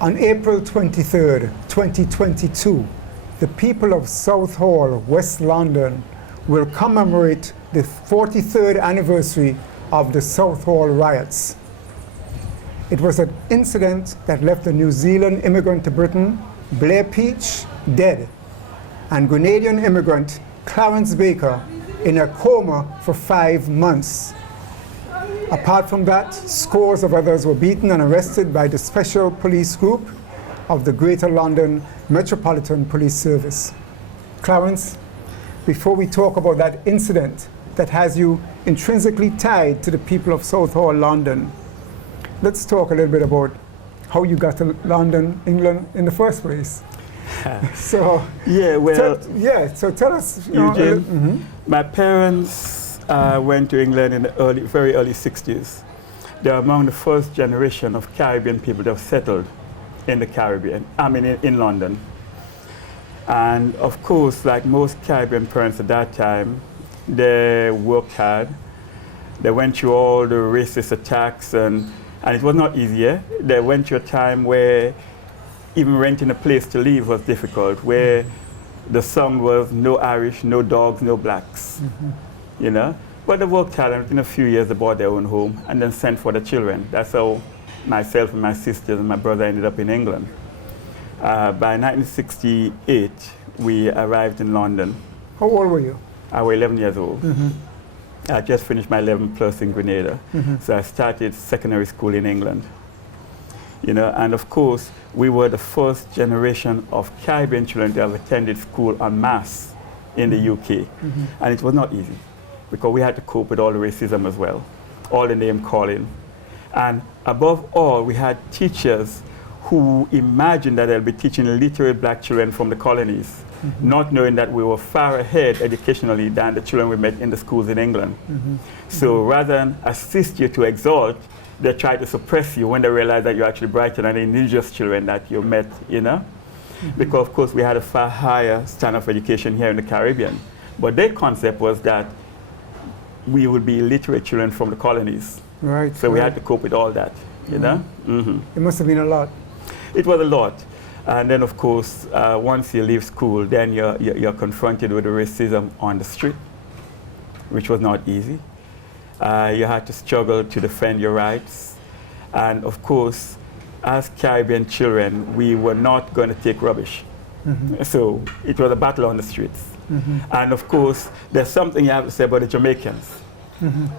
On April 23rd, 2022, the people of Southall, West London, will commemorate the 43rd anniversary of the Southall riots. It was an incident that left a New Zealand immigrant to Britain, Blair Peach, dead, and Grenadian immigrant Clarence in a coma for 5 months. Apart from that, scores of others were beaten and arrested by the Special Police Group of the Greater London Metropolitan Police Service. Clarence, before we talk about that incident that has you intrinsically tied to the people of Southall, London, let's talk a little bit about how you got to London, England in the first place. So tell us. Eugene, my parents went to England in the very early 60s. They're among the first generation of Caribbean people that have settled in the Caribbean, in London. And of course, like most Caribbean parents at that time, they worked hard. They went through all the racist attacks, and it was not easy. They went through a time where even renting a place to live was difficult, where the song was no Irish, no dogs, no blacks, you know? But they worked hard, and within a few years they bought their own home and then sent for the children. That's how myself and my sisters and my brother ended up in England. By 1968, we arrived in London. How old were you? I was 11 years old. I just finished my 11 plus in Grenada. So I started secondary school in England. You know, and of course, we were the first generation of Caribbean children to have attended school en masse in the UK. And it was not easy, because we had to cope with all the racism as well, all the name calling. And above all, we had teachers who imagined that they'll be teaching literate black children from the colonies, not knowing that we were far ahead educationally than the children we met in the schools in England. So rather than assist you to exalt, they try to suppress you when they realize that you're actually brighter than the indigenous children that you met, you know? Because of course we had a far higher standard of education here in the Caribbean. But their concept was that we would be illiterate children from the colonies. Right. So we had to cope with all that, you know? It must have been a lot. It was a lot. And then of course, once you leave school, then you're confronted with the racism on the street, which was not easy. You had to struggle to defend your rights. And of course, as Caribbean children, we were not going to take rubbish. So it was a battle on the streets. And of course, there's something you have to say about the Jamaicans.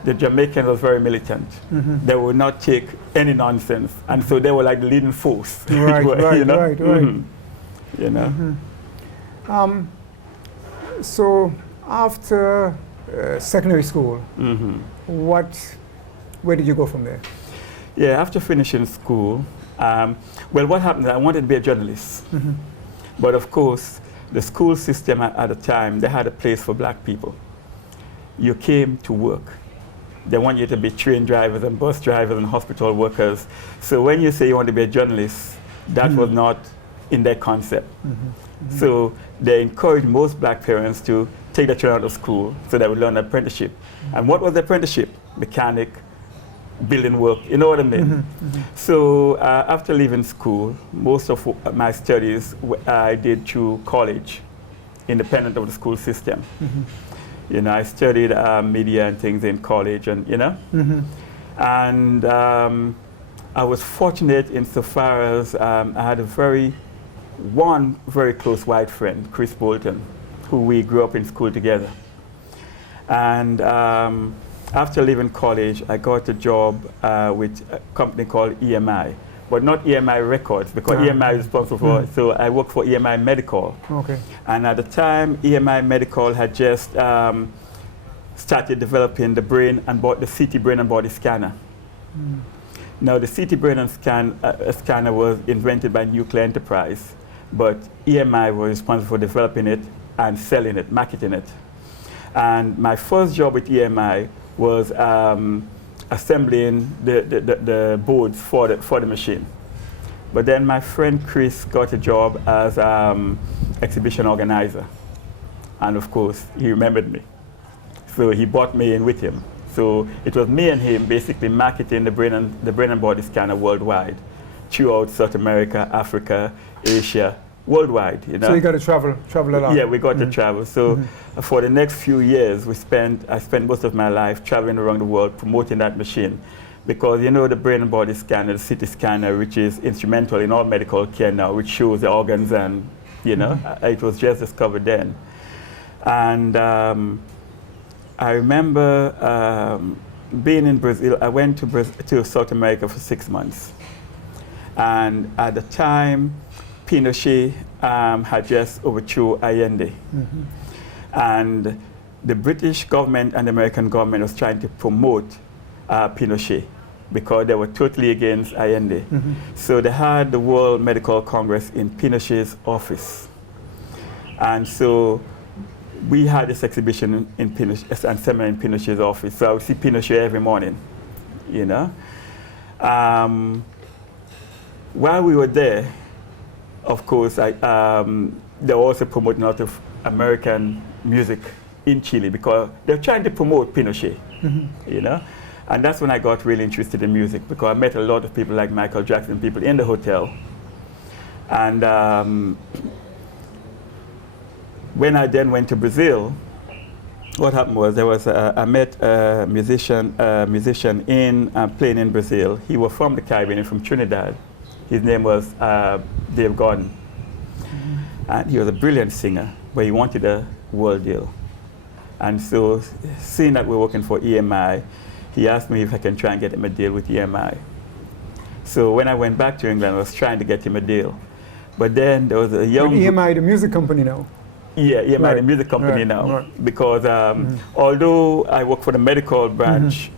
The Jamaicans were very militant. They would not take any nonsense. And so they were like the leading force. Right, right, you know? right, right. You know? So after secondary school, where did you go from there? Yeah, after finishing school, well, what happened, I wanted to be a journalist. But of course, the school system at the time, they had a place for black people. You came to work. They want you to be train drivers and bus drivers and hospital workers. So when you say you want to be a journalist, that was not in their concept. So they encouraged most black parents to take their children out of school so they would learn an apprenticeship. And what was the apprenticeship? Mechanic, building work, you know what I mean? So after leaving school, most of my studies I did through college, independent of the school system. You know, I studied media and things in college, and you know, and I was fortunate insofar as I had one very close white friend, Chris Bolton, who we grew up in school together. And after leaving college, I got a job with a company called EMI, but not EMI Records, because EMI is responsible for, so I worked for EMI Medical. Okay. And at the time, EMI Medical had just started developing the CT brain and body scanner. Now, the CT brain and scanner was invented by Nuclear Enterprise, but EMI was responsible for developing it and selling it, marketing it. And my first job with EMI was assembling the boards for the machine. But then my friend Chris got a job as exhibition organizer. And of course, he remembered me. So he brought me in with him. So it was me and him basically marketing the brain and body scanner worldwide throughout South America, Africa, Asia, worldwide. You know? So you got to travel a lot. Yeah, we got to travel. So for the next few years, I spent most of my life traveling around the world promoting that machine. Because you know the brain and body scanner, the CT scanner, which is instrumental in all medical care now, which shows the organs and, you know, it was just discovered then. And I remember being in Brazil. I went to South America for 6 months. And at the time, Pinochet had just overthrew Allende. And the British government and the American government was trying to promote Pinochet because they were totally against Allende. So they had the World Medical Congress in Pinochet's office. And so we had this exhibition in Pinochet, and seminar in Pinochet's office. So I would see Pinochet every morning, you know. While we were there, of course, they were also promoting a lot of American music in Chile because they're trying to promote Pinochet, you know. And that's when I got really interested in music because I met a lot of people like Michael Jackson, people in the hotel. And when I then went to Brazil, what happened was I met a musician playing in Brazil. He was from the Caribbean, from Trinidad. His name was Dave Gordon. And he was a brilliant singer, but he wanted a world deal. And so, seeing that we're working for EMI, he asked me if I can try and get him a deal with EMI. So when I went back to England, I was trying to get him a deal. But then there was a young... With EMI, the music company now? Yeah, EMI, the music company now. Because although I work for the medical branch,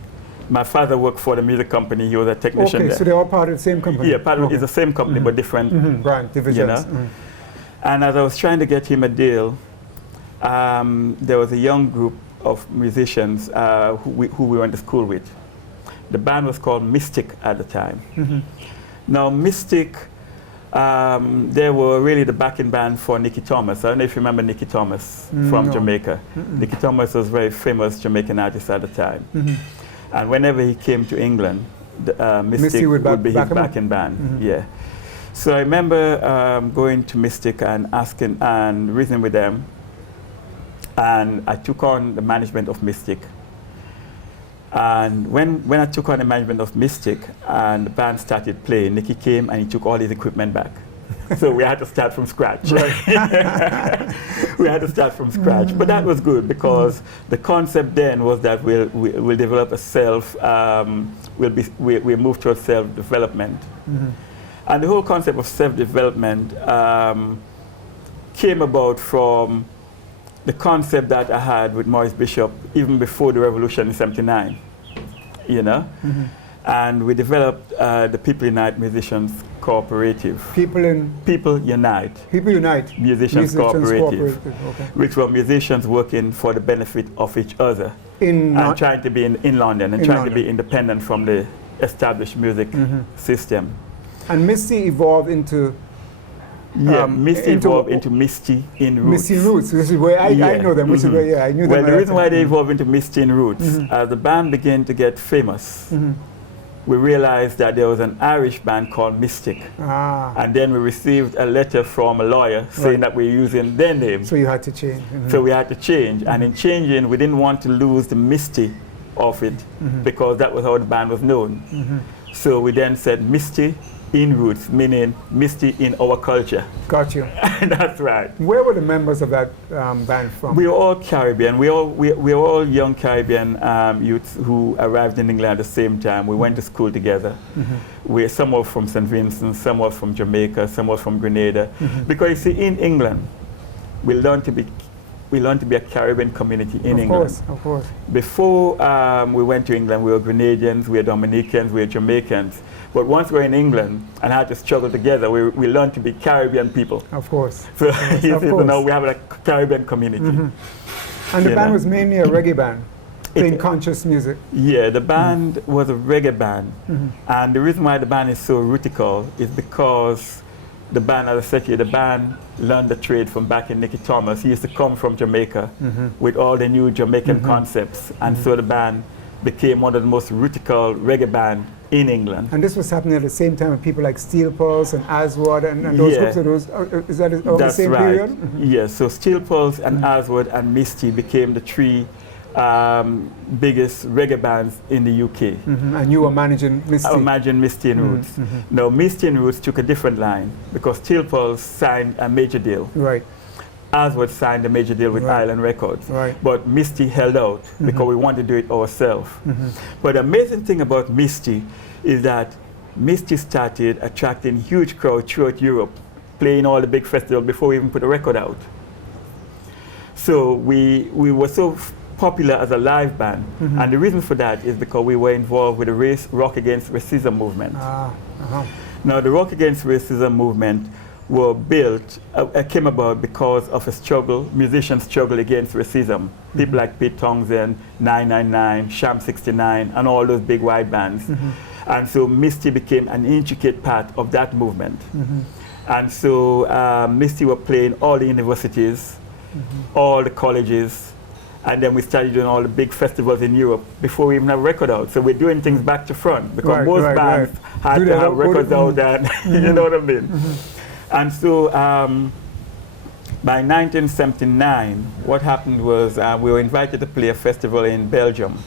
my father worked for the music company. He was a technician there. So they're all part of the same company? Yeah, part of it's the same company, but different brand, divisions. You know? And as I was trying to get him a deal, there was a young group of musicians who we went to school with. The band was called Mystic at the time. Now, Mystic, they were really the backing band for Nicky Thomas. I don't know if you remember Nicky Thomas from Jamaica. Nicky Thomas was a very famous Jamaican artist at the time. And whenever he came to England, Mystic would be his backing band. Yeah. So I remember going to Mystic and asking and reasoning with them. And I took on the management of Mystic. And when I took on the management of Mystic and the band started playing, Nicky came and he took all his equipment back. So we had to start from scratch. We had to start from scratch. But that was good because the concept then was that we'll develop a we'll move towards self-development. And the whole concept of self-development came about from the concept that I had with Maurice Bishop even before the revolution in '79, you know? And we developed the People Unite Musicians Cooperative. People Unite. People Unite. Musicians Cooperative. Okay. Which were musicians working for the benefit of each other. And trying to be in London and trying to be independent from the established music system. And Misty evolved into... Misty evolved into Misty in Roots. Misty in Roots. This is where I know them. Which is where, I knew them. Well, the reason why they evolved into Misty in Roots, as the band began to get famous, we realized that there was an Irish band called Mystic. And then we received a letter from a lawyer saying that we're using their name. So you had to change. So we had to change. And in changing, we didn't want to lose the Misty of it because that was how the band was known. So we then said Misty in Roots, meaning Misty in our culture. Got you. That's right. Where were the members of that band from? We were all Caribbean. We were all young Caribbean youths who arrived in England at the same time. We went to school together. Some were from St. Vincent, some were from Jamaica, some were from Grenada. Because you see, in England, we learned to be a Caribbean community in England. Of course. Before we went to England, we were Grenadians, we were Dominicans, we were Jamaicans. But once we were in England and had to struggle together, we learned to be Caribbean people. Of course. So now we have a Caribbean community. And the band was mainly a reggae band, playing conscious music. Yeah, the band was a reggae band. And the reason why the band is so rootical is because the band, as I said to you, the band learned the trade from back in Nicky Thomas. He used to come from Jamaica with all the new Jamaican concepts. And so the band became one of the most rootical reggae band in England. And this was happening at the same time with people like Steel Pulse and Aswad and those Yeah. groups of those, is that of the That's same right. period? Mm-hmm. Yes, so Steel Pulse and Aswad and Misty became the three biggest reggae bands in the UK. Mm-hmm. And you were managing Misty. I imagine Misty and Roots. Mm-hmm. Now, Misty and Roots took a different line because Steel Pulse signed a major deal. Right. Aswad signed a major deal with Right. Island Records. Right. But Misty held out because we wanted to do it ourselves. But the amazing thing about Misty is that Misty started attracting huge crowds throughout Europe, playing all the big festivals before we even put a record out. So we were so popular as a live band. And the reason for that is because we were involved with the Rock Against Racism movement. Now, the Rock Against Racism movement were built, came about because of a struggle, musicians struggle against racism. People like Townsend, 999, Sham 69, and all those big white bands. And so Misty became an intricate part of that movement. And so Misty were playing all the universities, all the colleges, and then we started doing all the big festivals in Europe before we even have a record out. So we're doing things back to front because most bands had to have records out and you know what I mean? And so by 1979, what happened was we were invited to play a festival in Belgium.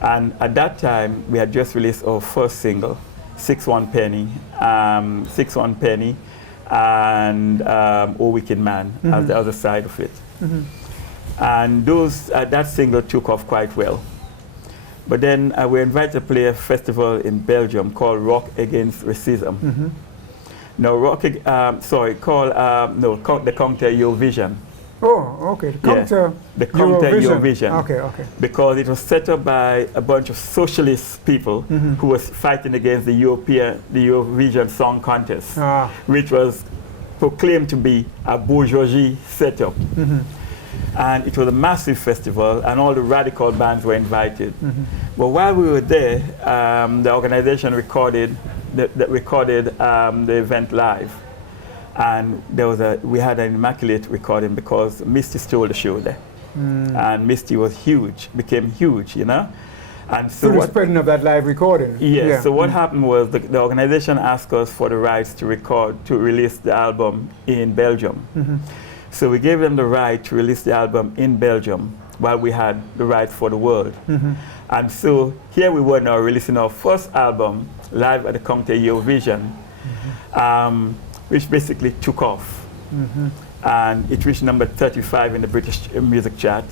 And at that time, we had just released our first single, 6-1 Penny, 6-1 Penny, and Oh Wicked Man as the other side of it. And those, that single took off quite well. But then we were invited to play a festival in Belgium called Rock Against Racism. No, the Counter Eurovision. Oh, okay. The Counter the Counter Eurovision. Okay, okay. Because it was set up by a bunch of socialist people who was fighting against the Eurovision Song Contest, which was proclaimed to be a bourgeoisie setup. And it was a massive festival, and all the radical bands were invited. But while we were there, the organization recorded the event live, and we had an immaculate recording because Misty stole the show there, and Misty was huge, became huge, you know. And so the spreading of that live recording. Yes. Yeah. So what happened was the organization asked us for the rights to release the album in Belgium. So we gave them the right to release the album in Belgium while we had the rights for the world. And so here we were now releasing our first album live at the Counter Eurovision, which basically took off. And it reached number 35 in the British music chart.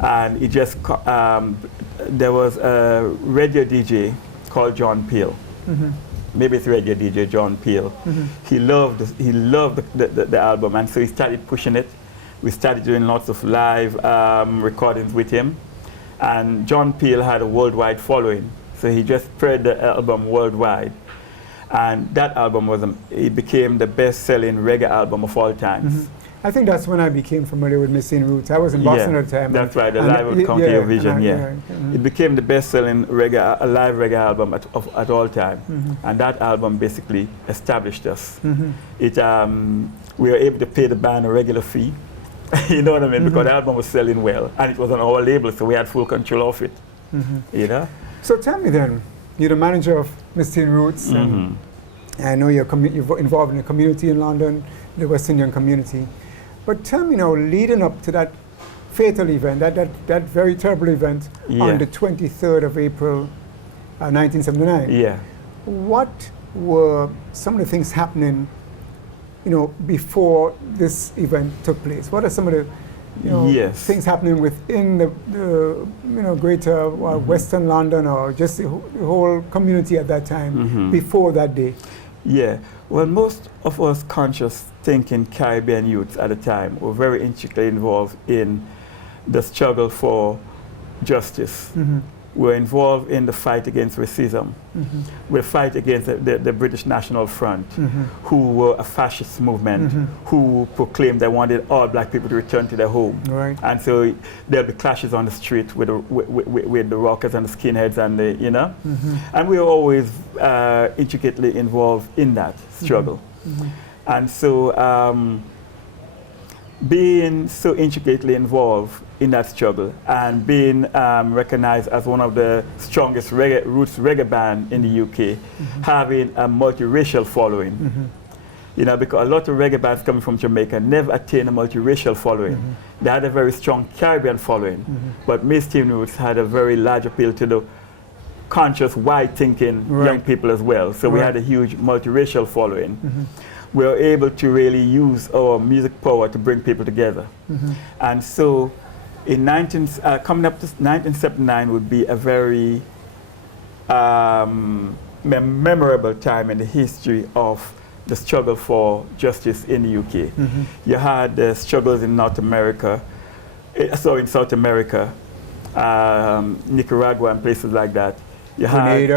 And it just, there was a radio DJ called John Peel. Maybe it's radio DJ John Peel. He loved the album, and so he started pushing it. We started doing lots of live recordings with him. And John Peel had a worldwide following, so he just spread the album worldwide. And that album it became the best-selling reggae album of all times. I think that's when I became familiar with Misty and Roots. I was in Boston at the time. That's right, the live at Counter Eurovision, It became the best-selling reggae, live reggae album at all time. And that album basically established us. We were able to pay the band a regular fee. You know what I mean? Because the album was selling well, and it was on our label, so we had full control of it. You know? So tell me then, you're the manager of Misty and Roots, and I know you're involved in the community in London, the West Indian community. But tell me now, leading up to that fatal event, that very terrible event on the 23rd of April, 1979. What were some of the things happening, you know, before this event took place? What are some of the things happening within the greater Western London, or just the whole community at that time before that day? Well, most of us conscious thinking Caribbean youths at the time were very intricately involved in the struggle for justice. We're involved in the fight against racism. We fight against the British National Front, who were a fascist movement, who proclaimed they wanted all black people to return to their home. And so there'll be clashes on the street with the rockers and the skinheads and the, you know? And we were always intricately involved in that struggle. And so being so intricately involved in that struggle and being recognized as one of the strongest roots reggae band in the UK, having a multiracial following. You know, because a lot of reggae bands coming from Jamaica never attained a multiracial following. They had a very strong Caribbean following, but Misty Roots had a very large appeal to the conscious, wide-thinking young people as well. So we had a huge multiracial following. We were able to really use our music power to bring people together. And so in coming up to 1979 would be a very memorable time in the history of the struggle for justice in the UK. You had the struggles in North America, in South America, Nicaragua and places like that. You had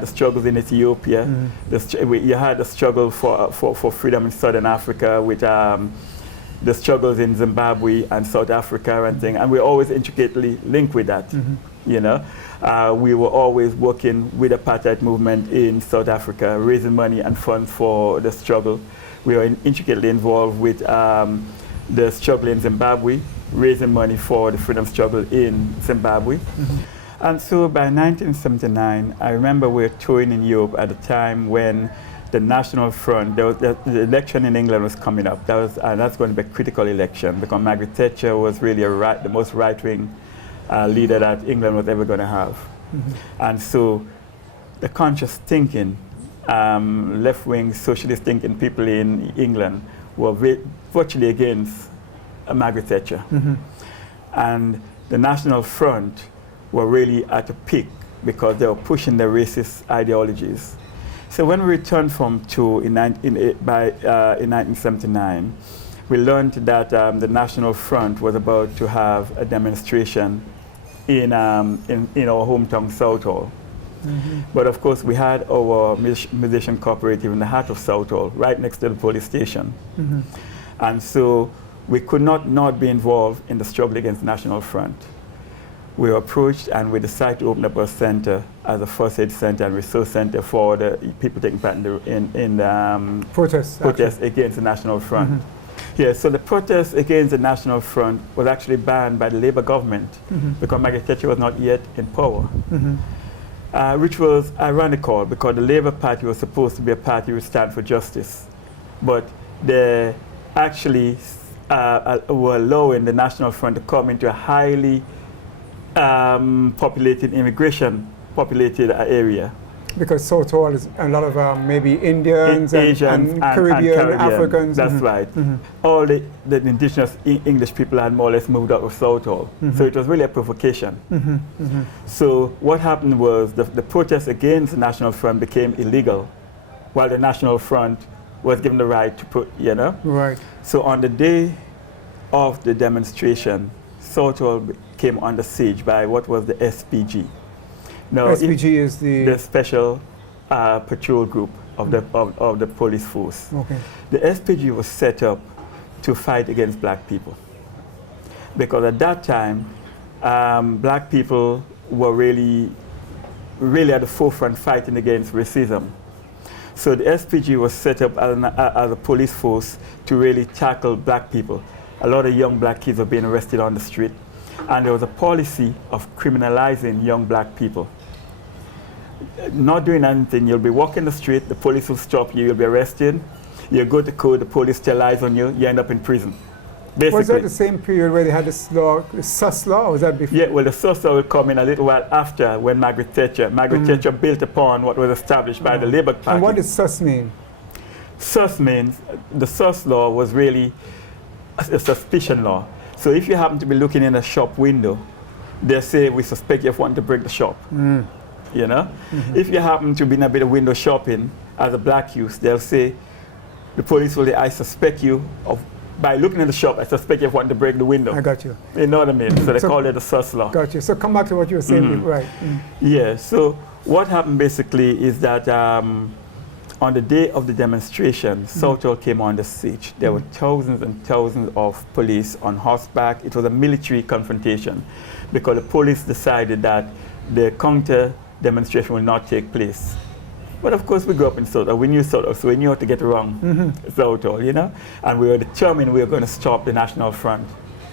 the struggles in Ethiopia. You had the struggle for freedom in Southern Africa with the struggles in Zimbabwe and South Africa and things. And we're always intricately linked with that. You know, we were always working with the apartheid movement in South Africa, raising money and funds for the struggle. We were intricately involved with the struggle in Zimbabwe, raising money for the freedom struggle in Zimbabwe. And so by 1979, I remember we were touring in Europe at a time when the National Front, the election in England was coming up. That's going to be a critical election because Margaret Thatcher was really the most right-wing leader that England was ever going to have. And so the conscious thinking, left-wing socialist thinking people in England were virtually against Margaret Thatcher. And the National Front were really at a peak because they were pushing their racist ideologies. So when we returned from tour in 1979, we learned that the National Front was about to have a demonstration in our hometown Southall. But of course we had our musician cooperative in the heart of Southall, right next to the police station. And so we could not be involved in the struggle against the National Front. We were approached and we decided to open up a center as a first aid center and resource center for the people taking part in the protests against the National Front. Yeah, so the protest against the National Front was actually banned by the Labour government because Margaret Thatcher was not yet in power, which was ironical because the Labour Party was supposed to be a party which stand for justice, but they actually were allowing the National Front to come into a highly populated populated area. Because Southall is a lot of maybe Indians and Caribbean, Africans. That's right. All the indigenous English people had more or less moved out of Southall. So it was really a provocation. So what happened was the protest against the National Front became illegal, while the National Front was given the right to put, you know? Right. So on the day of the demonstration, Southall came under siege by what was the SPG. Now, SPG is the special patrol group of the police force. Okay. The SPG was set up to fight against black people because at that time black people were really at the forefront fighting against racism. So the SPG was set up as a police force to really tackle black people. A lot of young black kids were being arrested on the street, and there was a policy of criminalizing young black people. Not doing anything, you'll be walking the street, the police will stop you, you'll be arrested, you go to court, the police tell lies on you, you end up in prison. Basically. Was that the same period where they had this law, the SUS law, or was that before? Yeah, well, the SUS law will come in a little while after when Margaret Thatcher built upon what was established by the Labour Party. And what does SUS mean? SUS means, the SUS law was really a suspicion law. So if you happen to be looking in a shop window, they say, we suspect you of wanting to break the shop. You know? If you happen to be in a bit of window shopping as a black youth, they'll say, the police will say, I suspect you of, by looking at the shop, I suspect you of wanting to break the window. I got you. You know what I mean? So they call it the SUS law. Got you. So come back to what you were saying, right. Yeah, so what happened basically is that on the day of the demonstration, Southall came under siege. There were thousands and thousands of police on horseback. It was a military confrontation because the police decided that the counter demonstration will not take place. But of course, we grew up in Southall. We knew Southall, so we knew how to get around Southall, you know? And we were determined we were going to stop the National Front.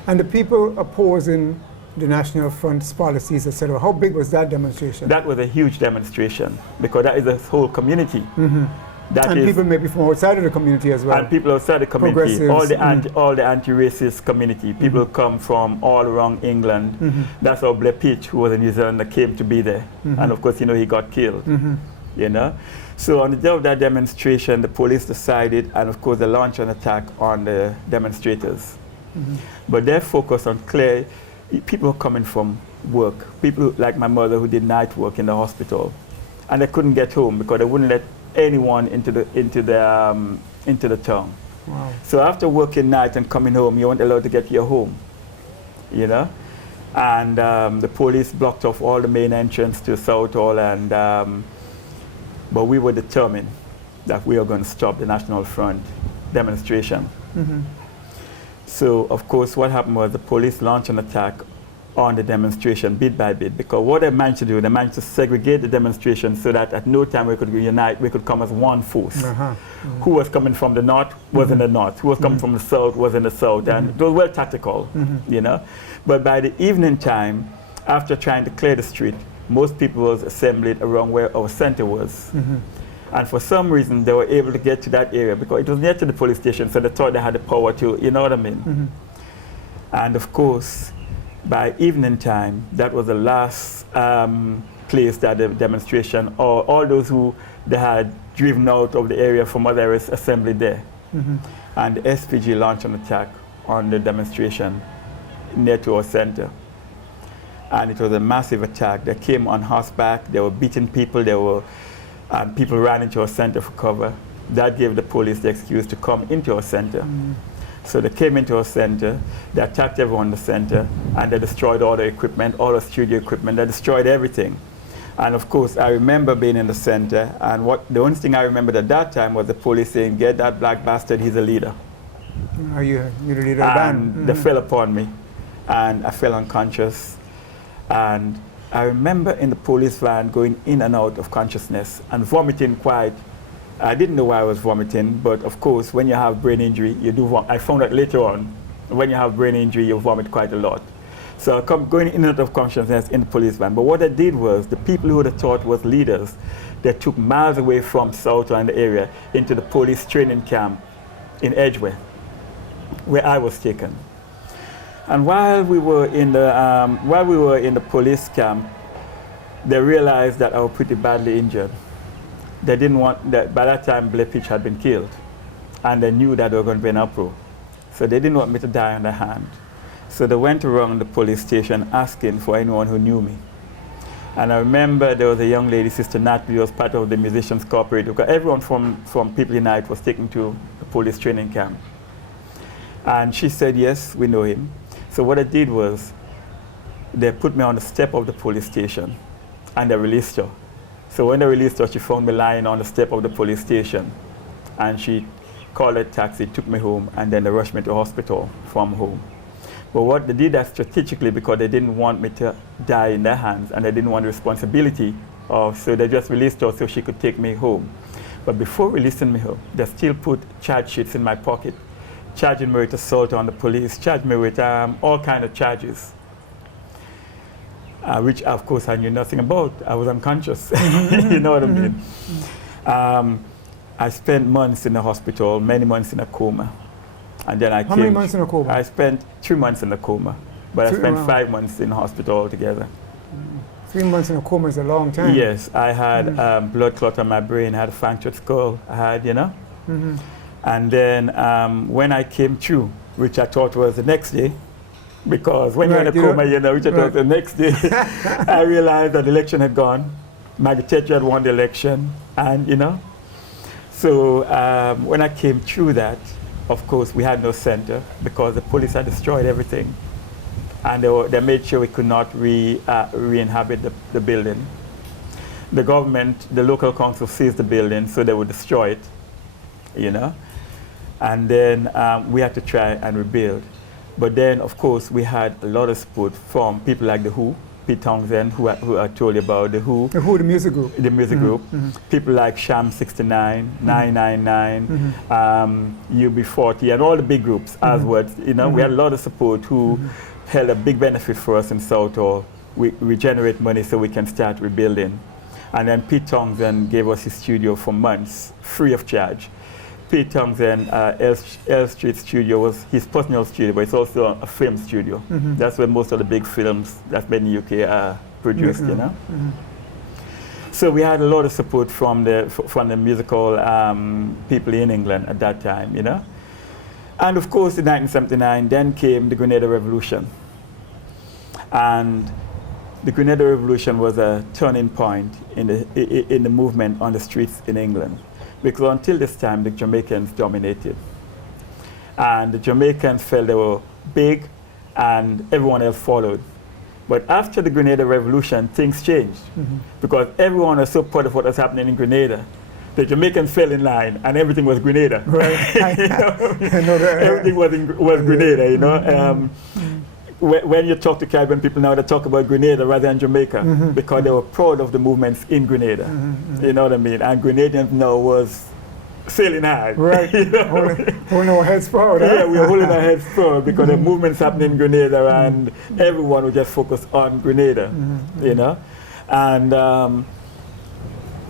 And the people opposing the National Front's policies, etc., how big was that demonstration? That was a huge demonstration, because that is a whole community. And people maybe from outside of the community as well. And people outside the community, all the anti-racist community. People come from all around England. That's how Blair Peach, who was in New Zealand, came to be there. And of course, you know, he got killed. You know, so on the day of that demonstration, the police decided, and of course, they launched an attack on the demonstrators. But their focus on clear people coming from work, people like my mother who did night work in the hospital, and they couldn't get home because they wouldn't let anyone into the town. Wow. So after working night and coming home, you weren't allowed to get to your home, you know. And the police blocked off all the main entrance to Southall, and but we were determined that we were going to stop the National Front demonstration. So of course, what happened was the police launched an attack on the demonstration bit by bit, because what they managed to do, they managed to segregate the demonstration so that at no time we could unite, we could come as one force. Who was coming from the north was in the north, who was coming from the south was in the south, and it was well tactical, you know. But by the evening time, after trying to clear the street, most people was assembled around where our center was. And for some reason, they were able to get to that area because it was near to the police station, so they thought they had the power to, you know what I mean? And of course, by evening time, that was the last place that the demonstration, or all those who they had driven out of the area from other areas assembled there. And the SPG launched an attack on the demonstration near to our center. And it was a massive attack. They came on horseback, they were beating people, people ran into our center for cover. That gave the police the excuse to come into our center. So they came into our center, they attacked everyone in the center, and they destroyed all the equipment, all the studio equipment, they destroyed everything. And of course, I remember being in the center, and the only thing I remembered at that time was the police saying, "Get that black bastard, he's a leader." Are you the leader of the band? They fell upon me, and I fell unconscious. And I remember in the police van going in and out of consciousness and vomiting quite. I didn't know why I was vomiting, but of course, when you have brain injury, you do vomit. I found out later on, when you have brain injury, you vomit quite a lot. So I come going in and out of consciousness in the police van. But what I did was, the people who they thought was leaders, they took miles away from Southall and the area into the police training camp in Edgware, where I was taken. And while we were in the police camp, they realized that I was pretty badly injured. They didn't want that. By that time, Blair Peach had been killed, and they knew that there was going to be an uproar. So they didn't want me to die on their hand. So they went around the police station asking for anyone who knew me. And I remember there was a young lady, Sister Natalie, who was part of the Musicians Cooperative, because everyone from People Unite was taken to the police training camp. And she said, "Yes, we know him." So what I did was, they put me on the step of the police station, and they released her. So when they released her, she found me lying on the step of the police station. And she called a taxi, took me home, and then they rushed me to hospital from home. But what they did that strategically, because they didn't want me to die in their hands, and they didn't want the responsibility so they just released her so she could take me home. But before releasing me home, they still put charge sheets in my pocket, charging me with assault on the police, charged me with all kinds of charges. Which of course I knew nothing about. I was unconscious, you know what I mean? I spent months in the hospital, many months in a coma. And then I How many months in a coma? I spent 3 months in a coma, but I spent 5 months in the hospital altogether. 3 months in a coma is a long time. Yes, I had blood clot on my brain, I had a fractured skull, I had, you know? And then when I came through, which I thought was the next day, because when you're in a coma, you know, which I thought the next day, I realized that the election had gone. Margaret Thatcher had won the election, and you know. So when I came through that, of course, we had no center because the police had destroyed everything. And they made sure we could not re-inhabit the building. The government, the local council seized the building, so they would destroy it, you know. And then we had to try and rebuild. But then, of course, we had a lot of support from people like the WHO, Pete Townsend, who I told you about, the Who. The Who, the music group. The music group. People like Sham 69, 999, UB40, and all the big groups, Asworth. You know, we had a lot of support who held a big benefit for us in Southall. We generate money so we can start rebuilding. And then Pete Townsend gave us his studio for months, free of charge. Pete Townsend, L Street Studio was his personal studio, but it's also a film studio. That's where most of the big films that's made in the UK are produced, you know. So we had a lot of support from the musical people in England at that time, you know. And of course, in 1979, then came the Grenada Revolution. And the Grenada Revolution was a turning point in the movement on the streets in England. Because until this time, the Jamaicans dominated. And the Jamaicans felt they were big, and everyone else followed. But after the Grenada Revolution, things changed. Because everyone was so proud of what was happening in Grenada. The Jamaicans fell in line, and everything was Grenada. Right. You know? Everything was Grenada, you know. When you talk to Caribbean people now, they talk about Grenada rather than Jamaica because they were proud of the movements in Grenada. You know what I mean? And Grenadians now was sailing high. Right. You know? Holding our heads proud. Yeah, we were holding our heads proud because the movements happening in Grenada and everyone would just focus on Grenada. You know? And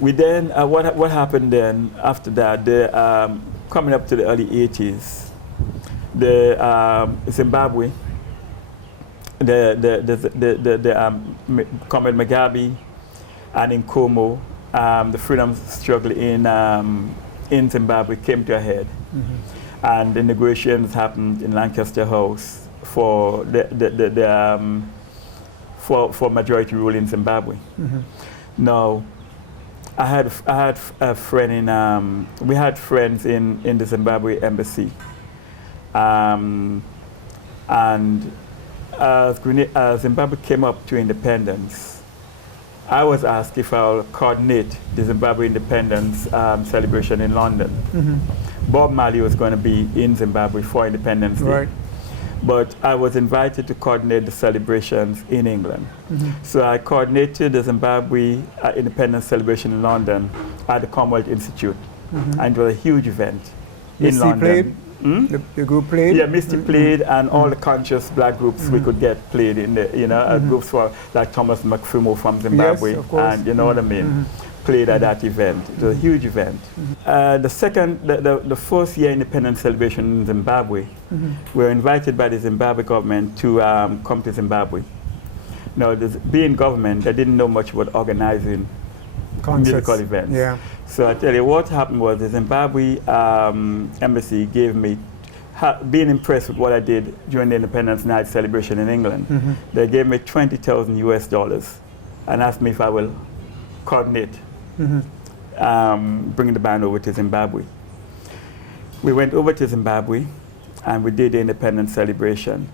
we then, what happened then after that, coming up to the early 80s, the Zimbabwe, Comrade Mugabe and Nkomo, the freedom struggle in Zimbabwe came to a head. And the negotiations happened in Lancaster House for for majority rule in Zimbabwe. Now, I had a friend in, we had friends in the Zimbabwe embassy. And as Zimbabwe came up to independence, I was asked if I'll coordinate the Zimbabwe independence celebration in London. Bob Marley was going to be in Zimbabwe for Independence Day. Right. But I was invited to coordinate the celebrations in England. So I coordinated the Zimbabwe independence celebration in London at the Commonwealth Institute. And it was a huge event in London. Played? The group played? Yeah, Misty played, and all the conscious black groups we could get played in the, you know, groups for like Thomas McFumo from Zimbabwe, Yes, of course. and you know what I mean, played at that event. It was a huge event. The first year independence celebration in Zimbabwe, we were invited by the Zimbabwe government to come to Zimbabwe. Now, being government, they didn't know much about organizing musical events. Yeah. So I tell you, what happened was the Zimbabwe embassy gave me, being impressed with what I did during the Independence Night celebration in England, they gave me $20,000 US and asked me if I will coordinate bringing the band over to Zimbabwe. We went over to Zimbabwe and we did the independence celebration.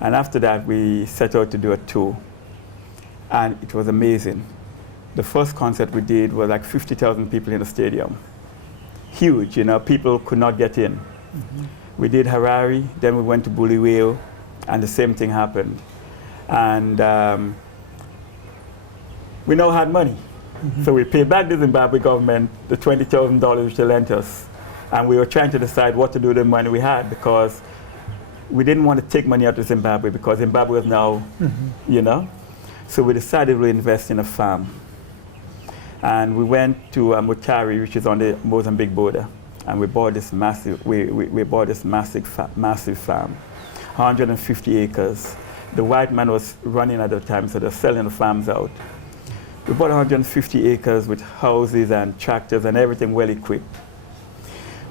And after that, we set out to do a tour. And it was amazing. The first concert we did was like 50,000 people in the stadium. Huge, you know, people could not get in. We did Harare, then we went to Bulawayo, and the same thing happened. And we now had money. So we paid back the Zimbabwe government the $20,000 which they lent us. And we were trying to decide what to do with the money we had because we didn't want to take money out of Zimbabwe because Zimbabwe was now, you know. So we decided to invest in a farm. And we went to Mutari, which is on the Mozambique border, and we bought this massive, we bought this massive farm, 150 acres. The white man was running at the time, so they're selling the farms out. We bought 150 acres with houses and tractors and everything well equipped.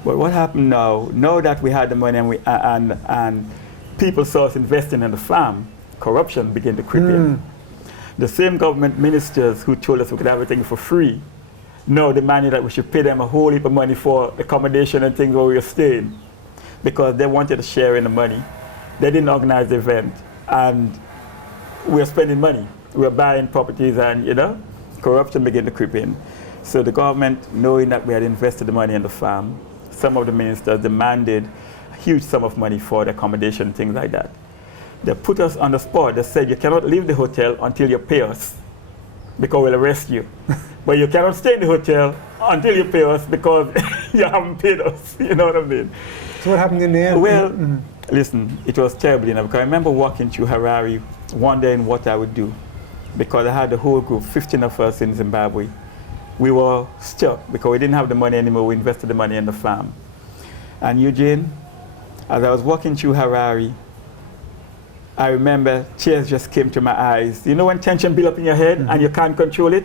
But what happened now that we had the money and people saw us investing in the farm, corruption began to creep in. The same government ministers who told us we could have everything for free now demanded that we should pay them a whole heap of money for accommodation and things where we were staying because they wanted a share in the money. They didn't organize the event, and we were spending money. We were buying properties, and you know, corruption began to creep in. So the government, knowing that we had invested the money in the farm, some of the ministers demanded a huge sum of money for the accommodation and things like that. They put us on the spot. They said, you cannot leave the hotel until you pay us, because we'll arrest you. But you cannot stay in the hotel until you pay us, because you haven't paid us. You know what I mean? So what happened in the end? Well, listen, it was terrible, you know, because I remember walking through Harare, wondering what I would do, because I had the whole group, 15 of us in Zimbabwe. We were stuck because we didn't have the money anymore. We invested the money in the farm. And Eugene, as I was walking through Harare, I remember tears just came to my eyes. You know when tension builds up in your head and you can't control it?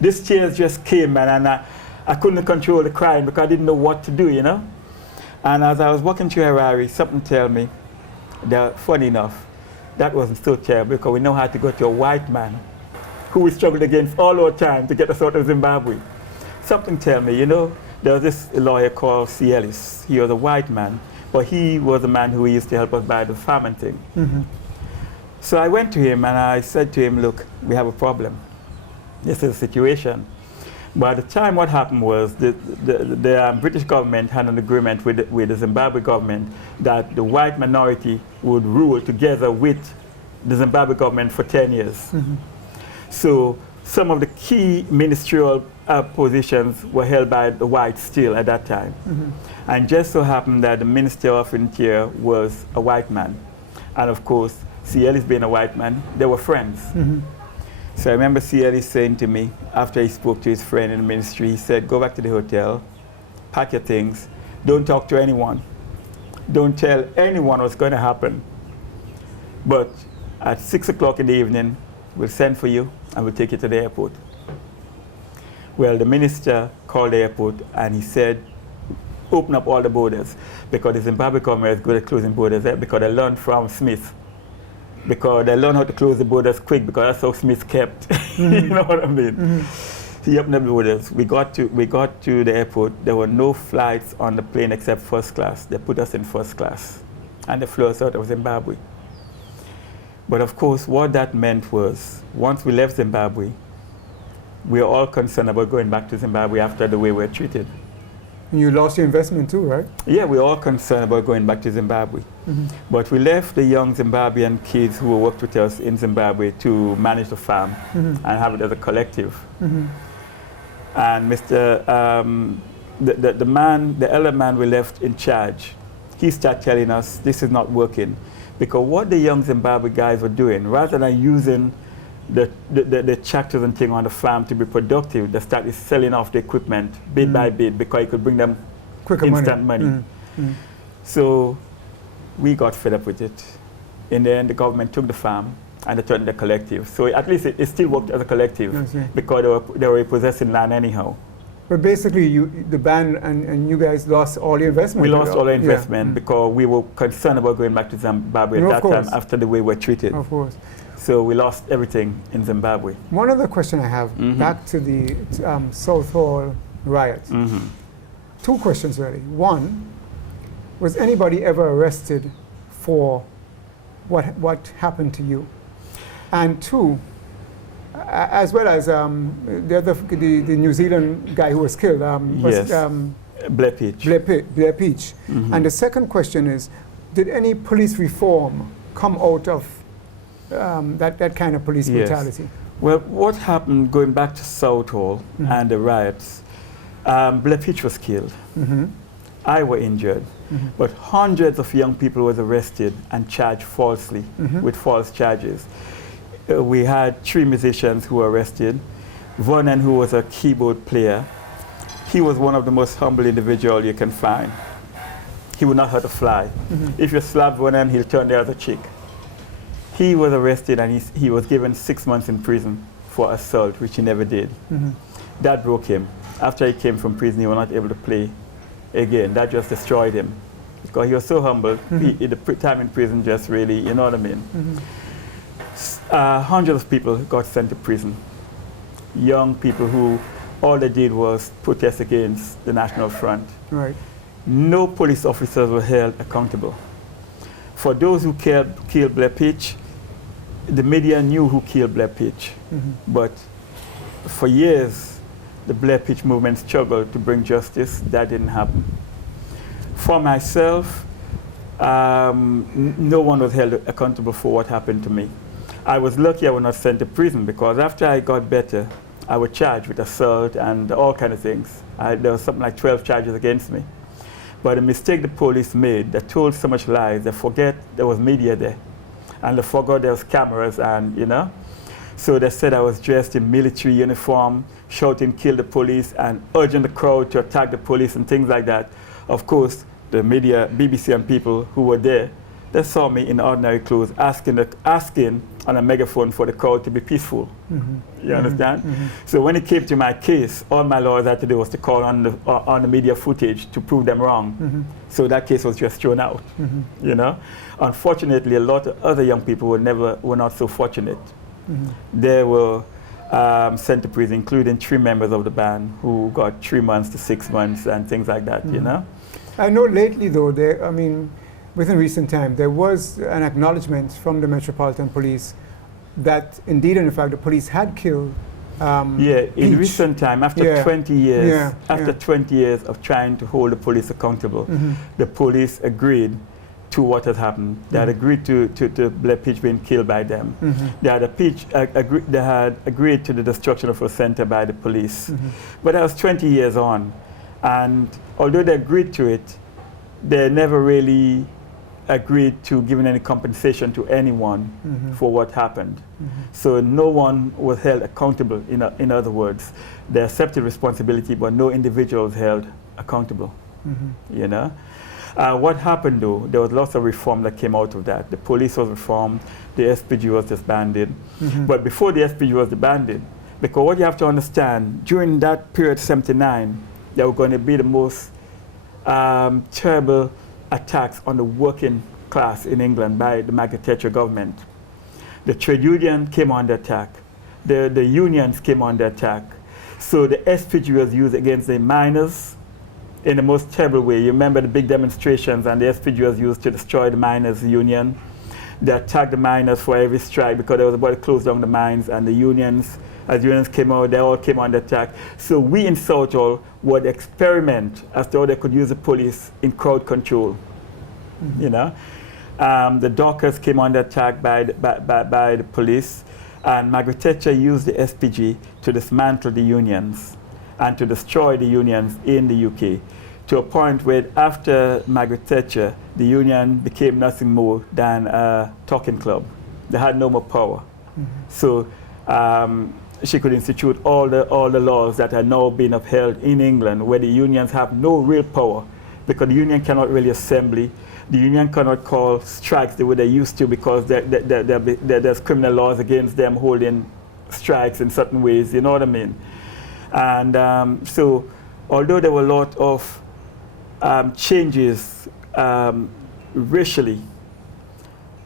These tears just came, man, and I couldn't control the crying because I didn't know what to do, you know? And as I was walking through Harare, something told me that, funny enough, that wasn't so terrible because we know how to go to a white man who we struggled against all our time to get us out of Zimbabwe. Something told me, you know, there was this lawyer called Ellis. He was a white man, but he was a man who used to help us buy the farm and thing. So I went to him and I said to him, look, we have a problem. This is a situation. But at the time what happened was the British government had an agreement with the Zimbabwe government that the white minority would rule together with the Zimbabwe government for 10 years. So some of the key ministerial positions were held by the whites still at that time. And just so happened that the Minister of Interior was a white man. And of course, C. Ellis being a white man, they were friends. So I remember C. Ellis saying to me, after he spoke to his friend in the ministry, he said, go back to the hotel, pack your things, don't talk to anyone. Don't tell anyone what's going to happen. But at 6 o'clock in the evening, we'll send for you and we'll take you to the airport. Well, the minister called the airport and he said, open up all the borders, because the Zimbabwe government is good at closing borders because they learned from Smith. Because they learned how to close the borders quick, because that's how Smith kept. You know what I mean? He opened up the borders. We got to the airport. There were no flights on the plane except first class. They put us in first class. And they flew us out of Zimbabwe. But of course, what that meant was, once we left Zimbabwe, we were all concerned about going back to Zimbabwe after the way we were treated. And you lost your investment too, right? Yeah, we were all concerned about going back to Zimbabwe. But we left the young Zimbabwean kids who worked with us in Zimbabwe to manage the farm and have it as a collective. And the elder man we left in charge, he started telling us this is not working. Because what the young Zimbabwe guys were doing, rather than using the tractors and thing on the farm to be productive, they started selling off the equipment bit by bit because it could bring them quicker instant money. So we got fed up with it. In the end, the government took the farm and they turned the collective. So at least it still worked as a collective because they were possessing land anyhow. But basically, the band and you guys lost all your investment. We lost all our investment because we were concerned about going back to Zimbabwe at that time after the way we were treated. Of course. So we lost everything in Zimbabwe. One other question I have, back to the Southall riots. Two questions really. One, was anybody ever arrested for what happened to you? And two, as well as the New Zealand guy who was killed, Blair Peach. Blair Peach. And the second question is, did any police reform come out of that kind of police brutality? Well, what happened going back to Southall and the riots, Blair Peach was killed. I was injured. But hundreds of young people was arrested and charged falsely with false charges. We had 3 musicians who were arrested. Vernon, who was a keyboard player, he was one of the most humble individuals you can find. He would not hurt a fly. If you slap Vernon, he'll turn the other cheek. He was arrested and he was given 6 months in prison for assault, which he never did. That broke him. After he came from prison, he was not able to play again. That just destroyed him. Because he was so humble, the time in prison just really, you know what I mean? Hundreds of people got sent to prison. Young people who all they did was protest against the National Front. No police officers were held accountable. For those who killed Blair Peach, the media knew who killed Blair Peach. But for years, the Blair Peach movement struggled to bring justice. That didn't happen. For myself, no one was held accountable for what happened to me. I was lucky I was not sent to prison, because after I got better, I was charged with assault and all kind of things. There was something like 12 charges against me. But the mistake the police made, they told so much lies, they forget there was media there. And they forgot there was cameras, and you know. So they said I was dressed in military uniform, shouting, "Kill the police," and urging the crowd to attack the police and things like that. Of course, the media, BBC and people who were there, they saw me in ordinary clothes asking on a megaphone for the crowd to be peaceful. You understand? So when it came to my case, all my lawyers had to do was to call on the media footage to prove them wrong. So that case was just thrown out. You know? Unfortunately, a lot of other young people were not so fortunate. They were sent to prison, including 3 members of the band who got 3 months to 6 months and things like that, you know? I know lately, though, within recent time, there was an acknowledgement from the Metropolitan Police that indeed, in fact, the police had killed in Peach. recent time, after 20 years, Yeah. 20 years of trying to hold the police accountable, the police agreed to what had happened. They had agreed to Blair Peach being killed by them. They had agreed to the destruction of a center by the police. But that was 20 years on. And although they agreed to it, they never really agreed to giving any compensation to anyone for what happened. So no one was held accountable, in other words. They accepted responsibility, but no individual was held accountable, you know? What happened, though, there was lots of reform that came out of that. The police was reformed, the SPG was disbanded. But before the SPG was disbanded, because what you have to understand, during that period, 79, there were going to be the most terrible attacks on the working class in England by the Margaret Thatcher government. The trade union came under attack. The unions came under attack. So the SPG was used against the miners in the most terrible way. You remember the big demonstrations, and the SPG was used to destroy the miners' union. They attacked the miners for every strike because they was about to close down the mines, and the unions, as unions came out, they all came under attack. So we in Southall would experiment as to how they could use the police in crowd control. You know, the dockers came under attack by the police, and Margaret Thatcher used the SPG to dismantle the unions and to destroy the unions in the UK, to a point where after Margaret Thatcher, the union became nothing more than a talking club. They had no more power. So she could institute all the laws that are now being upheld in England, where the unions have no real power, because the union cannot really assemble. The union cannot call strikes the way they used to, because there's criminal laws against them holding strikes in certain ways, you know what I mean? And so although there were a lot of changes racially,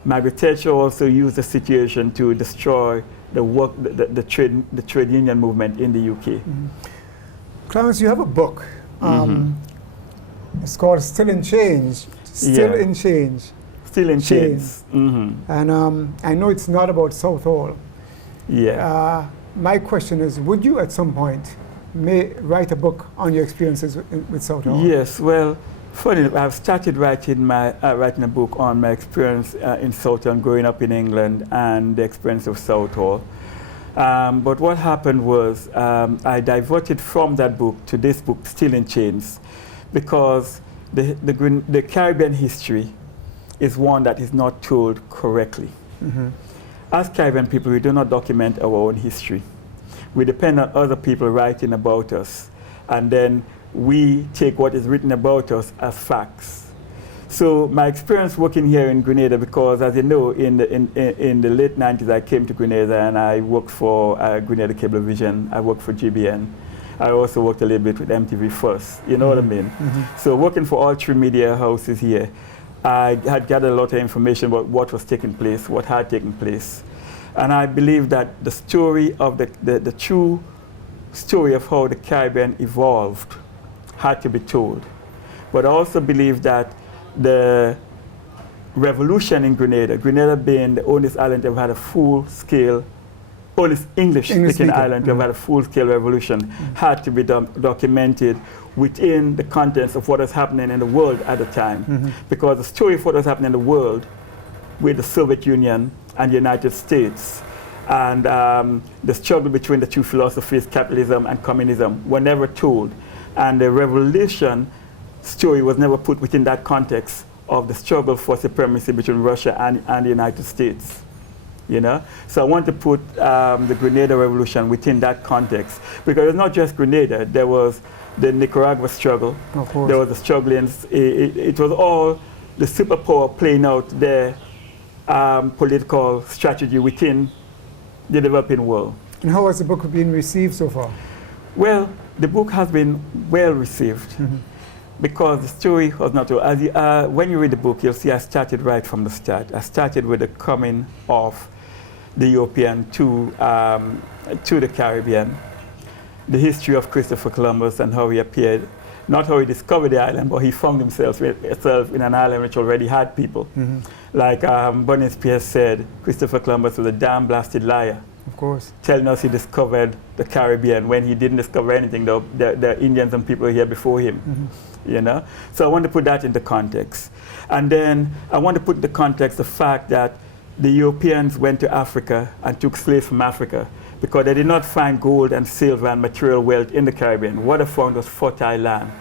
Margaret Thatcher also used the situation to destroy the trade union movement in the UK. Clarence, you have a book. It's called Still in Change. Still in Change. Still in Chains. And I know it's not about Southall. Yeah. My question is, would you at some point write a book on your experiences with Southall? Yes, well, funny, I've started writing a book on my experience in Southall, growing up in England, and the experience of Southall. But what happened was I diverted from that book to this book, Still in Chains, because the Caribbean history is one that is not told correctly. As Caribbean people, we do not document our own history. We depend on other people writing about us, and then we take what is written about us as facts. So my experience working here in Grenada, because as you know, in the late 90s, I came to Grenada and I worked for Grenada Cablevision. I worked for GBN. I also worked a little bit with MTV first, you know what I mean? So working for all 3 media houses here, I had gathered a lot of information about what was taking place, what had taken place. And I believe that the story of the true story of how the Caribbean evolved had to be told. But I also believe that the revolution in Grenada being the only island that had a full-scale only English-speaking island to have Mm-hmm. had a full-scale revolution had to be documented within the contents of what was happening in the world at the time. Mm-hmm. Because the story of what was happening in the world with the Soviet Union and the United States and the struggle between the two philosophies, capitalism and communism, were never told. And the revolution story was never put within that context of the struggle for supremacy between Russia and the United States. You know? So I want to put the Grenada Revolution within that context. Because it's not just Grenada, there was the Nicaragua struggle, Of course. there was the struggle in, it was all the superpower playing out their political strategy within the developing world. And how has the book been received so far? Well, the book has been well received because the story was not told. When you read the book, you'll see I started right from the start. I started with the coming of the European to the Caribbean, the history of Christopher Columbus and how he appeared, not how he discovered the island, but he found himself in an island which already had people. Like Burning Spears said, Christopher Columbus was a damn blasted liar. Of course. Telling us he discovered the Caribbean when he didn't discover anything. The Indians and people here before him, you know. So I want to put that into context, and then I want to put in the context the fact that the Europeans went to Africa and took slaves from Africa because they did not find gold and silver and material wealth in the Caribbean. What they found was fertile land,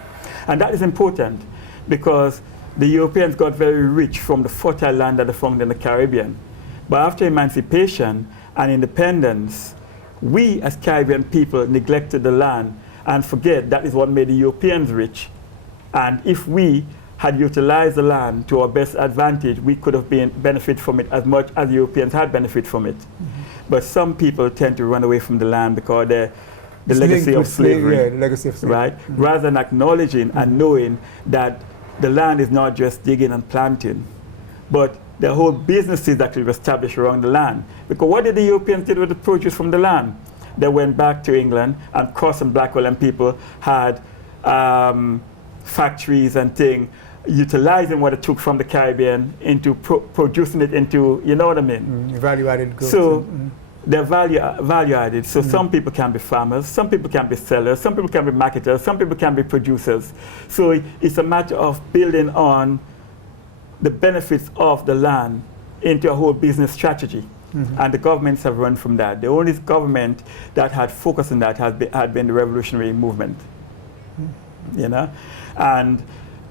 and that is important because the Europeans got very rich from the fertile land that they found in the Caribbean. But after emancipation and independence, we as Caribbean people neglected the land and forget that is what made the Europeans rich. And if we had utilized the land to our best advantage, we could have benefit from it as much as the Europeans had benefit from it. But some people tend to run away from the land because the legacy of slavery, Yeah, the legacy of slavery. right? Rather than acknowledging and knowing that the land is not just digging and planting, but the whole businesses that were established around the land. Because what did the Europeans do with the produce from the land? They went back to England, and Cross and Blackwell and people had factories and things, utilizing what it took from the Caribbean into producing it into, you know what I mean? Value-added goods. So they're value added. So some people can be farmers, some people can be sellers, some people can be marketers, some people can be producers. So it's a matter of building on the benefits of the land into a whole business strategy. And the governments have run from that. The only government that had focused on that had been the revolutionary movement. You know? And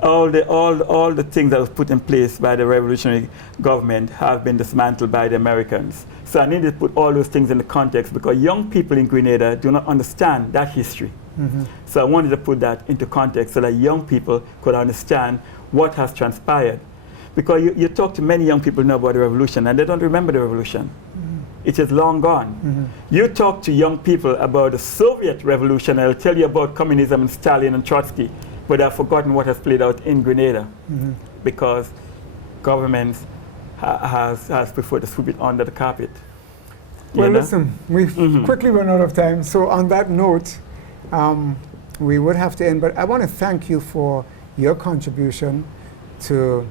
all the things that was put in place by the revolutionary government have been dismantled by the Americans. So I need to put all those things in the context because young people in Grenada do not understand that history. So I wanted to put that into context so that young people could understand what has transpired. Because you talk to many young people now about the revolution and they don't remember the revolution. It is long gone. You talk to young people about the Soviet revolution and they'll tell you about communism and Stalin and Trotsky, but they've forgotten what has played out in Grenada because governments has preferred to sweep it under the carpet. Well, listen, we've quickly run out of time. So on that note, we would have to end, but I want to thank you for your contribution to,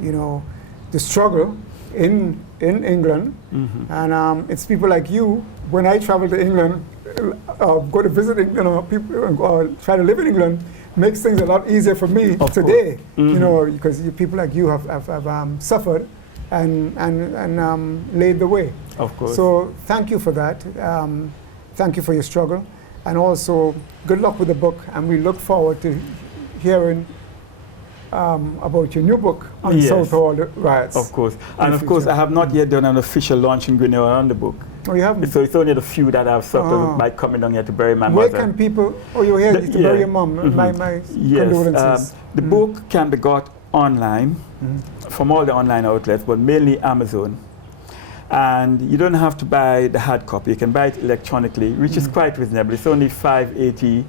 you know, the struggle in England. And it's people like you, when I travel to England, go to visit England, people try to live in England, makes things a lot easier for me today. You know, because people like you have suffered and laid the way. Of course. So thank you for that. Thank you for your struggle. And also, good luck with the book. And we look forward to hearing about your new book on Southall riots. Of course. And of course, I have not yet done an official launch in Grenada on the book. Oh, you haven't? So it's only the few that I've sort of by coming down here to bury my mother. Where can people, you're here to bury your mom. My condolences. The book can be got online from all the online outlets, but mainly Amazon. And you don't have to buy the hard copy. You can buy it electronically, which is quite reasonable. It's only $5.80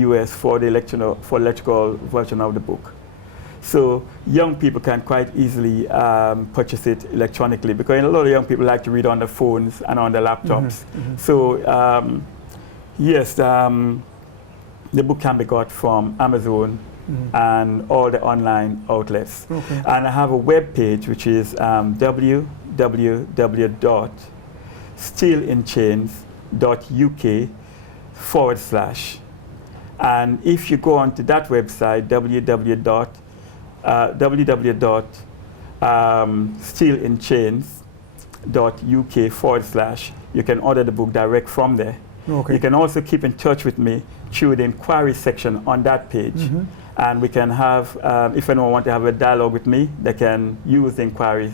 US for the electrical version of the book. So young people can quite easily purchase it electronically because a lot of young people like to read on their phones and on their laptops. So yes, the book can be got from Amazon and all the online outlets. And I have a web page which is www.southall, steelinchains.uk/. And if you go onto that website, www.steelinchains.uk/, you can order the book direct from there. Okay. You can also keep in touch with me through the inquiry section on that page. And we can have, if anyone wants to have a dialogue with me, they can use the inquiry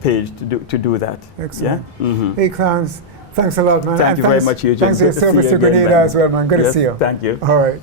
page to do that. Excellent. Yeah? Hey, Clarence, thanks a lot, man. Thank you very much, Eugene. Thanks for your Good to see service you to again, Grenada man. as well, man. Good to Yes, see you. thank you. All right.